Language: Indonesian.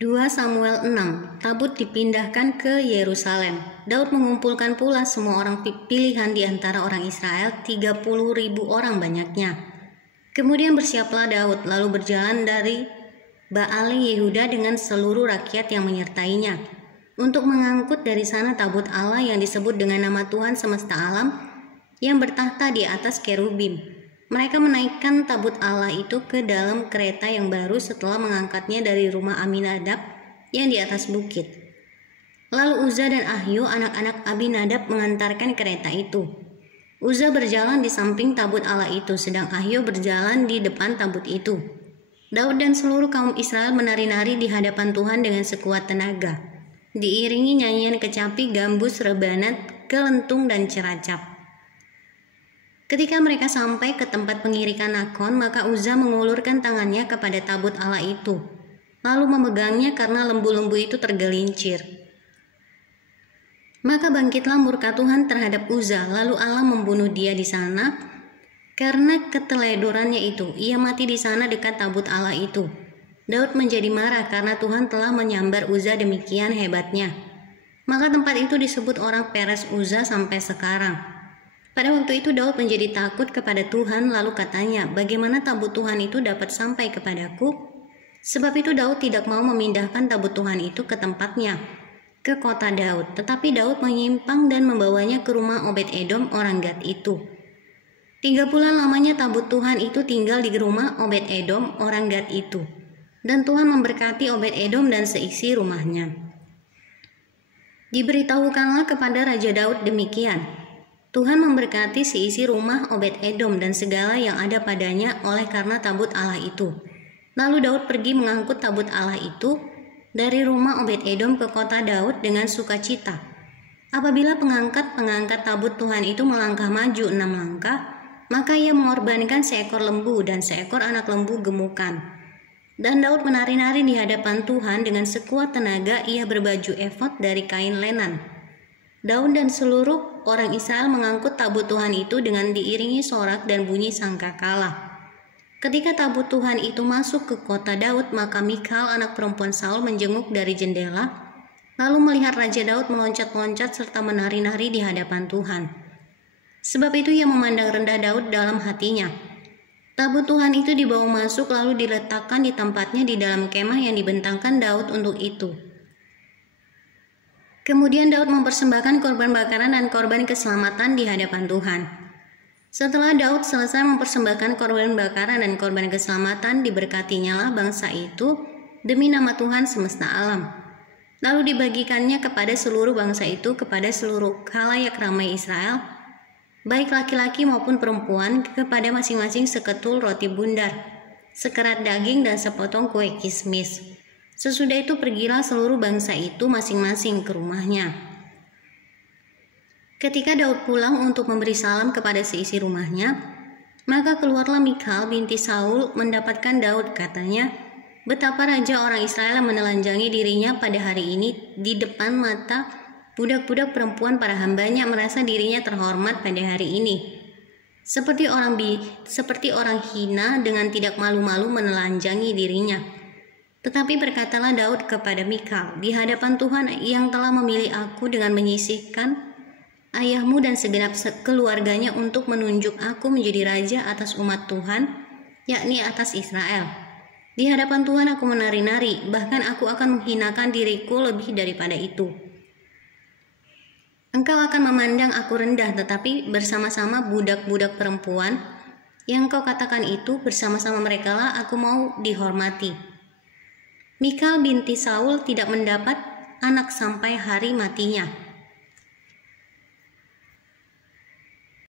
2 Samuel 6. Tabut dipindahkan ke Yerusalem. Daud mengumpulkan pula semua orang pilihan di antara orang Israel, 30.000 orang banyaknya. Kemudian bersiaplah Daud, lalu berjalan dari Baale Yehuda dengan seluruh rakyat yang menyertainya, untuk mengangkut dari sana tabut Allah yang disebut dengan nama Tuhan semesta alam, yang bertahta di atas kerubim. Mereka menaikkan tabut Allah itu ke dalam kereta yang baru setelah mengangkatnya dari rumah Aminadab yang di atas bukit. Lalu Uzza dan Ahio, anak-anak Abinadab, mengantarkan kereta itu. Uzza berjalan di samping tabut Allah itu, sedang Ahio berjalan di depan tabut itu. Daud dan seluruh kaum Israel menari-nari di hadapan Tuhan dengan sekuat tenaga, diiringi nyanyian kecapi, gambus, rebanat, kelentung, dan ceracap. Ketika mereka sampai ke tempat pengirikan Nakon, maka Uzza mengulurkan tangannya kepada tabut Allah itu, lalu memegangnya karena lembu-lembu itu tergelincir. Maka bangkitlah murka Tuhan terhadap Uzza, lalu Allah membunuh dia di sana. Karena keteledorannya itu, ia mati di sana dekat tabut Allah itu. Daud menjadi marah karena Tuhan telah menyambar Uzza demikian hebatnya. Maka tempat itu disebut orang Peres Uzza sampai sekarang. Pada waktu itu Daud menjadi takut kepada Tuhan, lalu katanya, bagaimana tabut Tuhan itu dapat sampai kepadaku? Sebab itu Daud tidak mau memindahkan tabut Tuhan itu ke tempatnya, ke kota Daud. Tetapi Daud menyimpang dan membawanya ke rumah Obed-Edom orang Gad itu. 3 bulan lamanya tabut Tuhan itu tinggal di rumah Obed-Edom orang Gad itu. Dan Tuhan memberkati Obed-Edom dan seisi rumahnya. Diberitahukanlah kepada Raja Daud demikian, Tuhan memberkati seisi rumah Obed-Edom dan segala yang ada padanya oleh karena tabut Allah itu. Lalu Daud pergi mengangkut tabut Allah itu dari rumah Obed-Edom ke kota Daud dengan sukacita. Apabila pengangkat tabut Tuhan itu melangkah maju 6 langkah, maka ia mengorbankan seekor lembu dan seekor anak lembu gemukan. Dan Daud menari-nari di hadapan Tuhan dengan sekuat tenaga, ia berbaju efod dari kain lenan. Daud dan seluruh orang Israel mengangkut tabut Tuhan itu dengan diiringi sorak dan bunyi sangkakala. Ketika tabut Tuhan itu masuk ke kota Daud, maka Mikhal anak perempuan Saul menjenguk dari jendela, lalu melihat Raja Daud meloncat-loncat serta menari-nari di hadapan Tuhan. Sebab itu ia memandang rendah Daud dalam hatinya. Tabut Tuhan itu dibawa masuk lalu diletakkan di tempatnya di dalam kemah yang dibentangkan Daud untuk itu. Kemudian Daud mempersembahkan korban bakaran dan korban keselamatan di hadapan Tuhan. Setelah Daud selesai mempersembahkan korban bakaran dan korban keselamatan, diberkatinyalah bangsa itu demi nama Tuhan semesta alam. Lalu dibagikannya kepada seluruh bangsa itu, kepada seluruh khalayak ramai Israel, baik laki-laki maupun perempuan, kepada masing-masing seketul roti bundar, sekerat daging, dan sepotong kue kismis. Sesudah itu pergilah seluruh bangsa itu masing-masing ke rumahnya. Ketika Daud pulang untuk memberi salam kepada seisi rumahnya, maka keluarlah Mikhal binti Saul mendapatkan Daud. Katanya, betapa raja orang Israel menelanjangi dirinya pada hari ini di depan mata budak-budak perempuan para hambanya, merasa dirinya terhormat pada hari ini. Seperti orang hina dengan tidak malu-malu menelanjangi dirinya. Tetapi berkatalah Daud kepada Mikhal, di hadapan Tuhan yang telah memilih aku dengan menyisihkan ayahmu dan segenap keluarganya untuk menunjuk aku menjadi raja atas umat Tuhan, yakni atas Israel. Di hadapan Tuhan aku menari-nari, bahkan aku akan menghinakan diriku lebih daripada itu. Engkau akan memandang aku rendah, tetapi bersama-sama budak-budak perempuan yang kau katakan itu, bersama-sama merekalah aku mau dihormati. Mikhal binti Saul tidak mendapat anak sampai hari matinya.